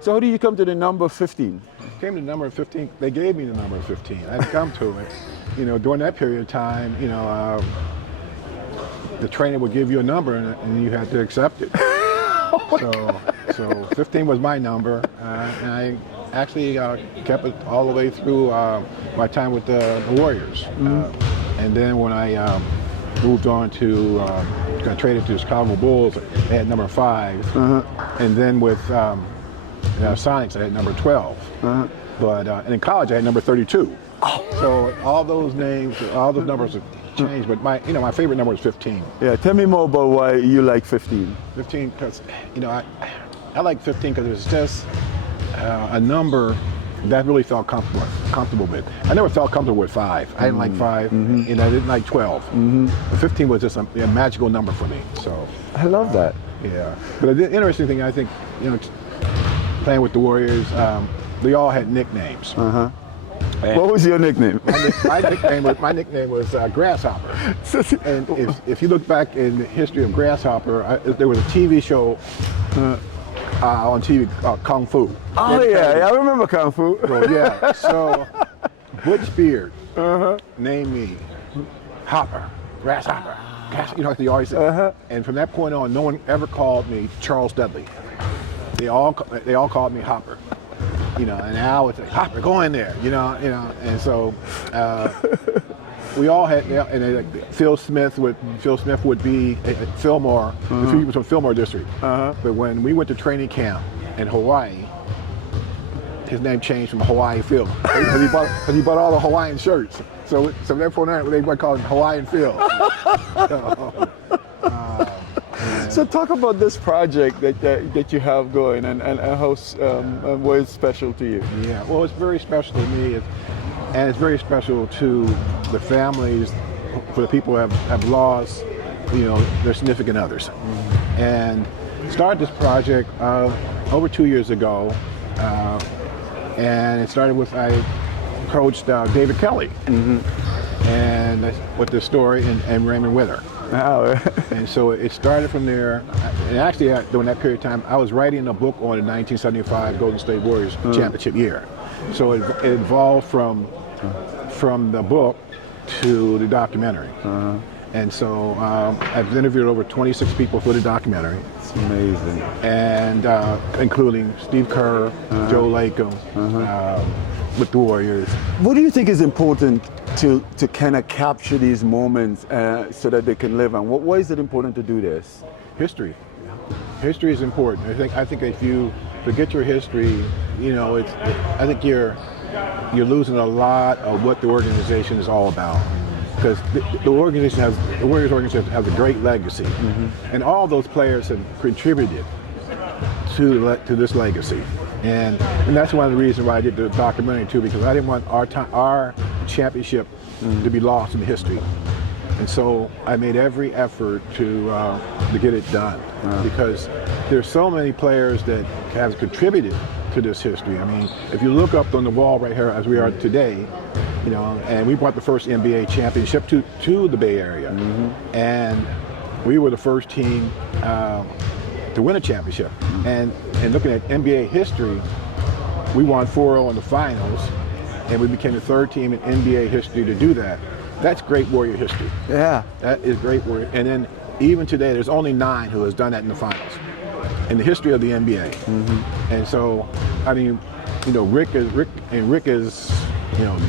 So how do you come to the number 15? Came to the number 15. They gave me the number 15. I had to come to it. You know, during that period of time, you know, the trainer would give you a number and you had to accept it. So 15 was my number, and I actually kept it all the way through my time with the Warriors. And then when I moved on to got traded to the Chicago Bulls, they had number 5, and then with Sonics, I had number 12. But and in college, I had number 32. So all those names, all those numbers have changed. But my favorite number is 15. Yeah, tell me more about why you like 15. 15 because I like 15 because it's just a number that really felt comfortable with. I never felt comfortable with 5. I didn't like 5, and I didn't like 12. But 15 was just a magical number for me. So I love that. Yeah. But the interesting thing, I think, playing with the Warriors, they all had nicknames. What was your nickname? My nickname was Grasshopper. And if you look back in the history of Grasshopper, there was a TV show on TV called Kung Fu. Oh yeah, I remember Kung Fu. So Butch Beard named me Hopper, Grasshopper. Like they always say. And from that point on, no one ever called me Charles Dudley. They all called me Hopper. And now it's like, Hopper, go in there, and so we all had, like Phil Smith would be Fillmore, he was from Fillmore District. But when we went to training camp in Hawaii, his name changed from Hawaii Phil, because he bought all the Hawaiian shirts. So therefore they would call him Hawaiian Phil. So talk about this project that you have going and how what is special to you. Yeah, well, it's very special to me, and it's very special to the families, for the people who have lost, their significant others. And started this project over 2 years ago, and it started with I coached David Kelly, and with the story and Raymond Wither. And so it started from there. And actually, during that period of time, I was writing a book on the 1975 Golden State Warriors championship year. So it evolved from the book to the documentary. And so I've interviewed over 26 people for the documentary. It's amazing. And including Steve Kerr, Joe Lacob, with the Warriors. What do you think is important to kind of capture these moments so that they can live on? Why is it important to do this? History. History is important. I think if you forget your history, I think you're losing a lot of what the organization is all about. Because the Warriors organization has a great legacy, and all those players have contributed to this legacy. And that's one of the reasons why I did the documentary too, because I didn't want our championship to be lost in history. And so I made every effort to get it done, because there's so many players that have contributed to this history. I mean, if you look up on the wall right here as we are today, and we brought the first NBA championship to the Bay Area, and we were the first team to win a championship. And looking at NBA history, we won 4-0 in the finals, and we became the third team in NBA history to do that. That's great Warrior history. Yeah. That is great Warrior. And then even today, there's only 9 who has done that in the finals in the history of the NBA. And so, I mean, Rick is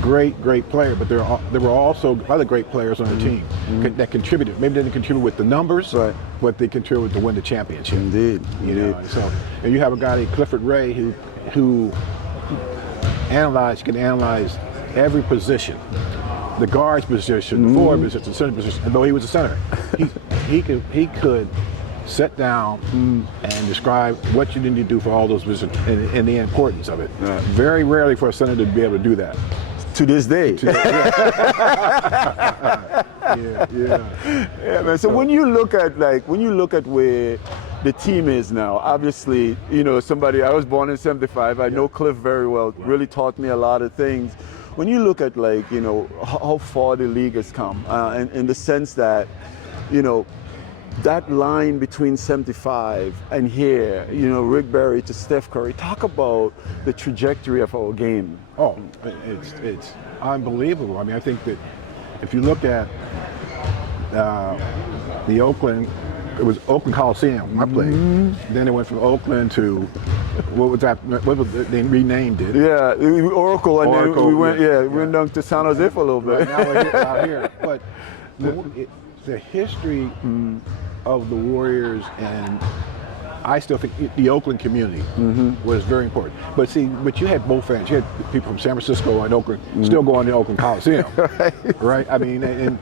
great player, but there were also other great players on the team that contributed. Maybe they didn't contribute with the numbers, but they contributed to win the championship. Indeed. So, and you have a guy like Clifford Ray who can analyze every position, the guard's position, the forward position, the center position. And though he was a center, he could sit down and describe what you need to do for all those positions and the importance of it. Very rarely for a center to be able to do that. To this day. Yeah, man. So when you look at where the team is now, obviously, I was born in 75. I know Cliff very well. Really taught me a lot of things. When you look at how far the league has come, in the sense that, that line between 75 and here, you know, Rick Barry to Steph Curry, talk about the trajectory of our game. Oh, it's unbelievable. I mean, I think that if you look at the Oakland, it was Oakland Coliseum I played. Then it went from Oakland to what was that? What was they renamed it? Yeah, Oracle, and Oracle, then we went. We went down to San Jose for a little bit. Right, now we're out here, but the history of the Warriors, and I still think the Oakland community was very important. But see, you had both fans. You had people from San Francisco and Oakland still going to Oakland Coliseum, right? I mean, and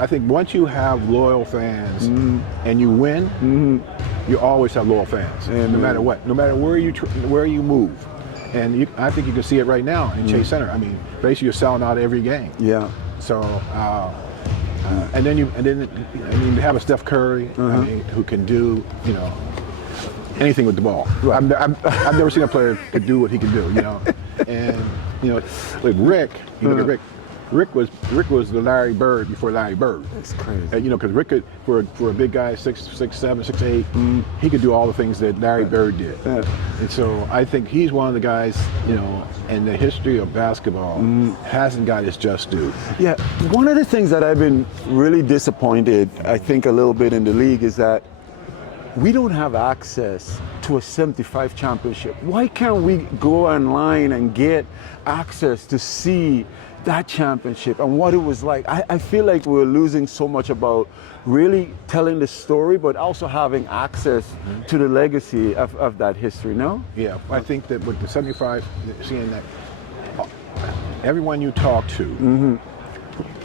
I think once you have loyal fans and you win, you always have loyal fans, no matter what, no matter where you move. And I think you can see it right now in Chase Center. I mean, basically you're selling out every game. Yeah. So. And then to have a Steph Curry, I mean, who can do, you know, anything with the ball. Right. I've never seen a player could do what he can do, you know. And you know, like Rick, you look at Rick. Rick was the Larry Bird before Larry Bird. That's crazy. And, you know, because Rick could, for a big guy, 6'7", 6'8", he could do all the things that Larry Bird did. Yeah. And so I think he's one of the guys, you know, in the history of basketball hasn't got his just due. Yeah, one of the things that I've been really disappointed, I think, a little bit in the league is that we don't have access to a 75 championship. Why can't we go online and get access to see that championship and what it was like? I feel like we're losing so much about really telling the story, but also having access to the legacy of that history, no? Yeah, I think that with the 75, seeing that everyone you talk to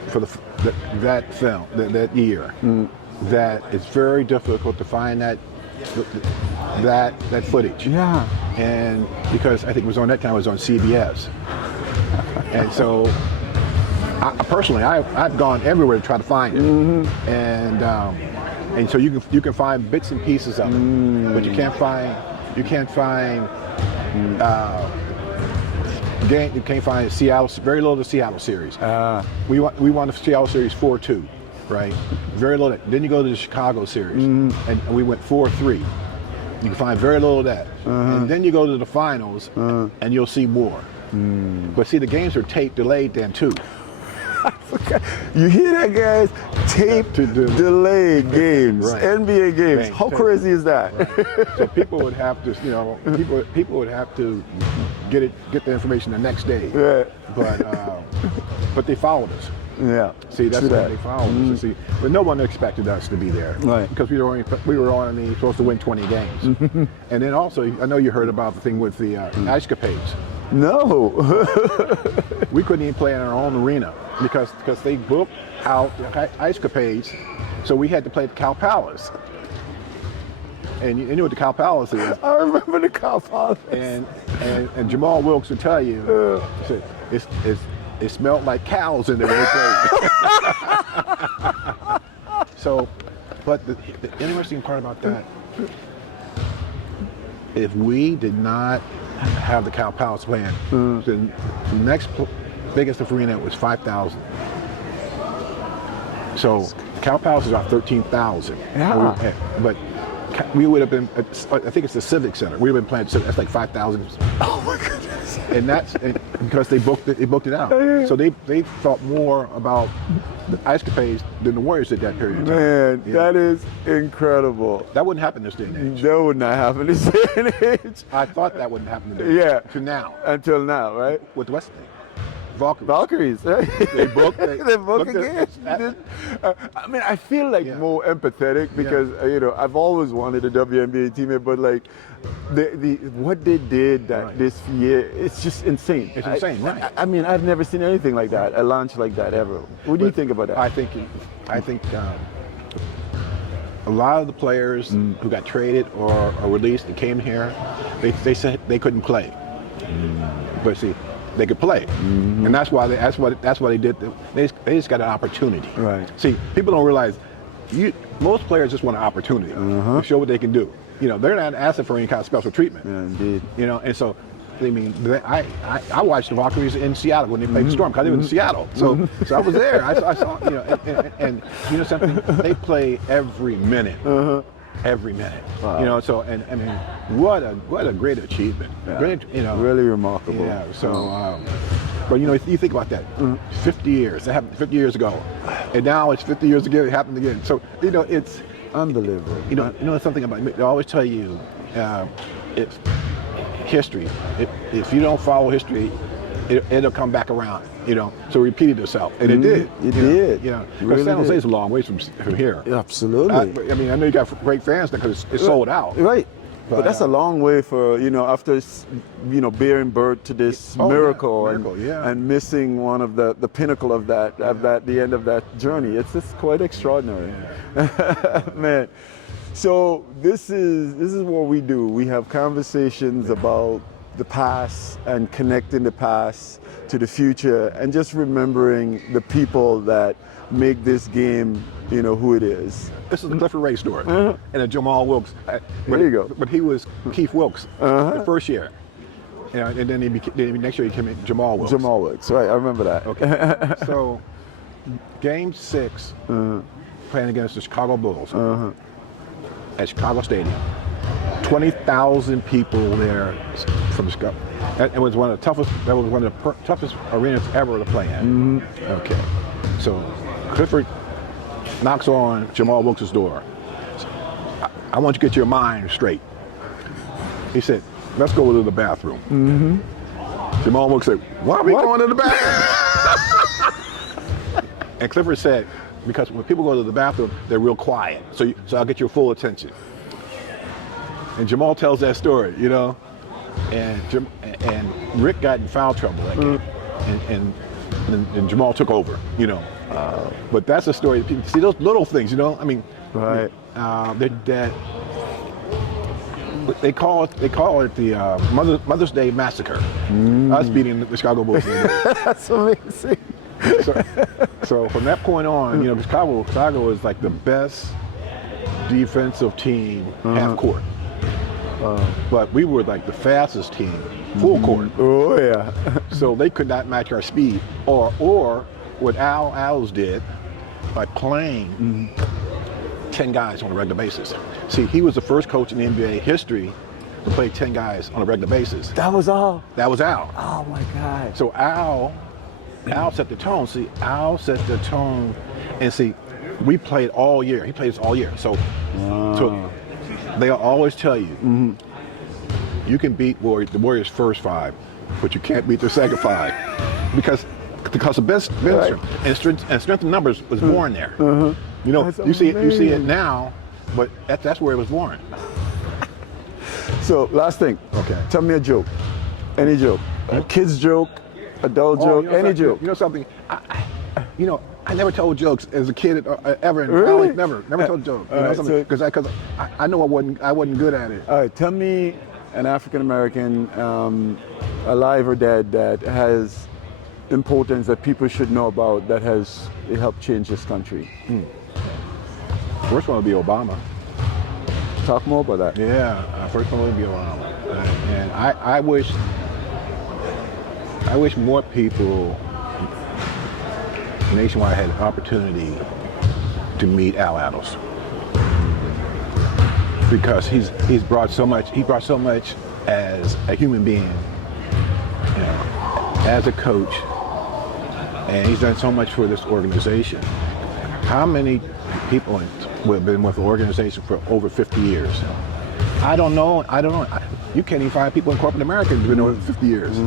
for that film, that year, that it's very difficult to find that footage. Yeah. And because I think it was on that time, it was on CBS. And so, personally, I've gone everywhere to try to find it, and so you can find bits and pieces of it, but you can't find Seattle. Very little of the Seattle series. We won the Seattle series 4-2, right? Very little. Then you go to the Chicago series, and we went 4-3. You can find very little of that, and then you go to the finals, and you'll see more. But see, the games are tape delayed then too. You hear that, guys? Tape delayed games, right. NBA games. How crazy is that? Right. So people would have to, you know, people would have to get the information the next day. Yeah. But they followed us. Yeah. See, that's why they followed us. See, but no one expected us to be there, right? Because we were only supposed to win 20 games. And then also, I know you heard about the thing with the ice capades. No. We couldn't even play in our own arena because they booked out the ice capades, so we had to play at the Cow Palace. And you know what the Cow Palace is? I remember the Cow Palace. And Jamal Wilkes would tell you, it smelled like cows in there when they played. So, but the interesting part about that, if we did not have the Cow Palace playing, the next biggest arena was 5,000. So Cow Palace is about 13,000. Yeah. But we would have been, I think it's the Civic Center. We would have been playing, that's like 5,000. Oh my goodness. And that's because they booked it out. So they thought more about the ice capades than the Warriors did that period of time. Man, that is incredible. That wouldn't happen this day and age. That would not happen this day and age. I thought that wouldn't happen today. Yeah. To now. Until now, right? With the West End. Valkyries, right? They booked again. I mean, I feel like more empathetic because you know, I've always wanted a WNBA teammate, but like the what they did this year, it's just insane. It's insane, right? I mean, I've never seen anything like that, a launch like that ever. What do you think about that? I think a lot of the players who got traded or released and came here, they said they couldn't play, but see, they could play, and that's why they did. They just got an opportunity. Right. See, people don't realize most players just want an opportunity to show what they can do. You know, they're not an asset for any kind of special treatment. Yeah, indeed. You know, and so I mean, I watched the Valkyries in Seattle when they played the Storm because they were in Seattle. So I was there. I saw, you know, and you know something? They play every minute. Every minute. Wow. You know, so and I mean, what a great achievement. Yeah. Great, you know. Really remarkable. Yeah. So, but you know, you think about that. 50 years. That happened 50 years ago, and now it's 50 years ago. It happened again. So you know, it's Unbelievable. you know something about. They always tell you, it's history. If you don't follow history, it'll come back around. You know, so it repeated itself, and it did. It did. You know, It really San Jose did. is a long ways from here. Absolutely. I mean, I know you got great fans because it's sold out. Right. But But, that's a long way for, you know, after, you know, bearing birth to this miracle, and missing one of the pinnacle of that, the end of that journey. It's just quite extraordinary. Man. So this is what we do. We have conversations about the past and connecting the past to the future and just remembering the people that make this game, you know, who it is. This is a Clifford Ray story and a Jamal Wilkes. There you go. But he was Keith Wilkes the first year. You know, and then next year he came in Jamal Wilkes. Jamal Wilkes, right, I remember that. Okay. So, game 6, playing against the Chicago Bulls at Chicago Stadium. 20,000 people there from Chicago. It was one of the toughest. That was one of the toughest arenas ever to play in. Okay. So, Clifford knocks on Jamal Wilkes' door. I want you to get your mind straight. He said, let's go to the bathroom. Jamal Wilkes said, why are we going to the bathroom? And Clifford said, because when people go to the bathroom, they're real quiet. So I'll get your full attention. And Jamal tells that story, you know. And Rick got in foul trouble that game. And Jamal took over, you know. But that's a story. See those little things, you know. I mean, Right. They call it the Mother's Day Massacre. Us beating the Chicago Bulls. That's amazing. So from that point on, you know, Chicago is like the best defensive team half court. But we were like the fastest team full court. Oh yeah. So they could not match our speed. Or what Al's did by playing 10 guys on a regular basis. See, he was the first coach in NBA history to play 10 guys on a regular basis. That was all. That was Al. Oh my God. So Al set the tone. See, Al set the tone, and see, we played all year. He played us all year. So they'll always tell you, you can beat the Warriors' first 5, but you can't beat their second 5, because the best strength of numbers was born there. You know, That's you see it amazing. now, but that's where it was born. So last thing. Okay. Tell me a joke. Any joke. A kid's joke, adult joke, any joke. You know something? I never told jokes as a kid ever in Really? college. Never told a joke. You All know right, something? Because I know I wasn't good at it. All right, tell me an African American, alive or dead, that has importance that people should know about, that has helped change this country. First one would be Obama. Talk more about that. Yeah, first one would be Obama. And I wish more people nationwide had an opportunity to meet Al Attles, because he's brought so much. He brought so much as a human being, you know, as a coach, and he's done so much for this organization. How many people have been with the organization for over 50 years? I don't know. You can't even find people in corporate America who've been over 50 years.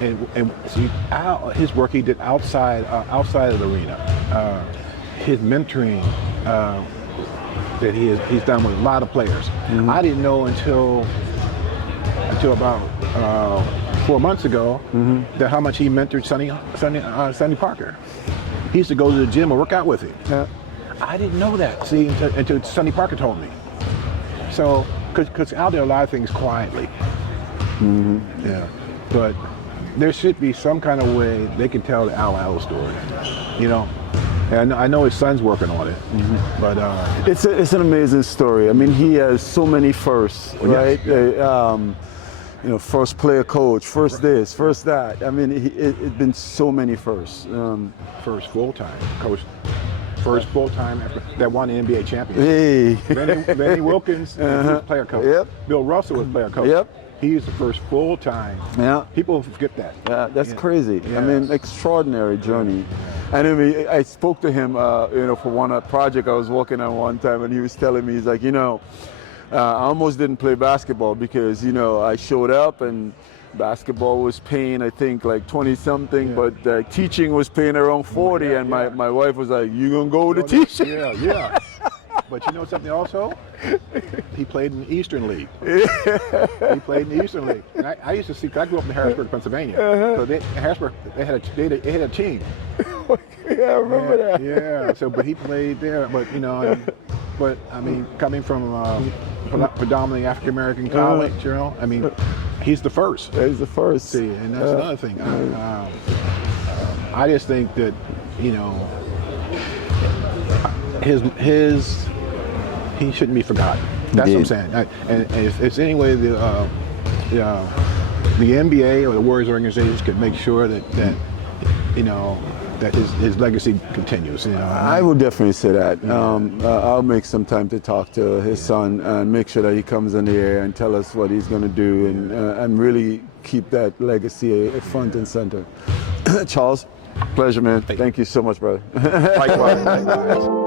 And see, Al, his work he did outside of the arena, his mentoring that he's done with a lot of players. I didn't know until about 4 months ago that how much he mentored Sonny Parker. He used to go to the gym and work out with him. Yeah. I didn't know that. See, until Sonny Parker told me. So, because Al did a lot of things quietly. Yeah, but there should be some kind of way they can tell the Al story, you know. And I know his son's working on it, but It's an amazing story. I mean, he has so many firsts, right? Yes. first player coach, first this, first that. I mean, it's been so many firsts. First full-time coach. First full-time that won the NBA Champion. Hey. Benny Wilkins was player coach. Yep. Bill Russell was player coach. Yep. He's the first full-time. Yeah. People forget that. Yeah, that's crazy. Yes. I mean, extraordinary journey. And I mean, I spoke to him, for one project I was working on one time, and he was telling me, he's like, I almost didn't play basketball because, I showed up and basketball was paying, I think, like 20-something, but teaching was paying around 40, and my wife was like, you gonna go to teaching? Yeah. But you know something also? He played in the Eastern League. He played in the Eastern League. And I used to see, I grew up in Harrisburg, Pennsylvania. So Harrisburg, they had a team. Yeah, I remember that. Yeah, so, but he played there. But, but I mean, coming from predominantly African-American college, I mean, he's the first. He's the first. See, and that's another thing. I just think that, he shouldn't be forgotten. That's what I'm saying. And if it's any way the NBA or the Warriors organizations could make sure that his legacy continues. I would definitely say that. I'll make some time to talk to his son and make sure that he comes in the air and tell us what he's going to do and really keep that legacy front and center. Charles, pleasure, man. Thank you so much, brother. Likewise.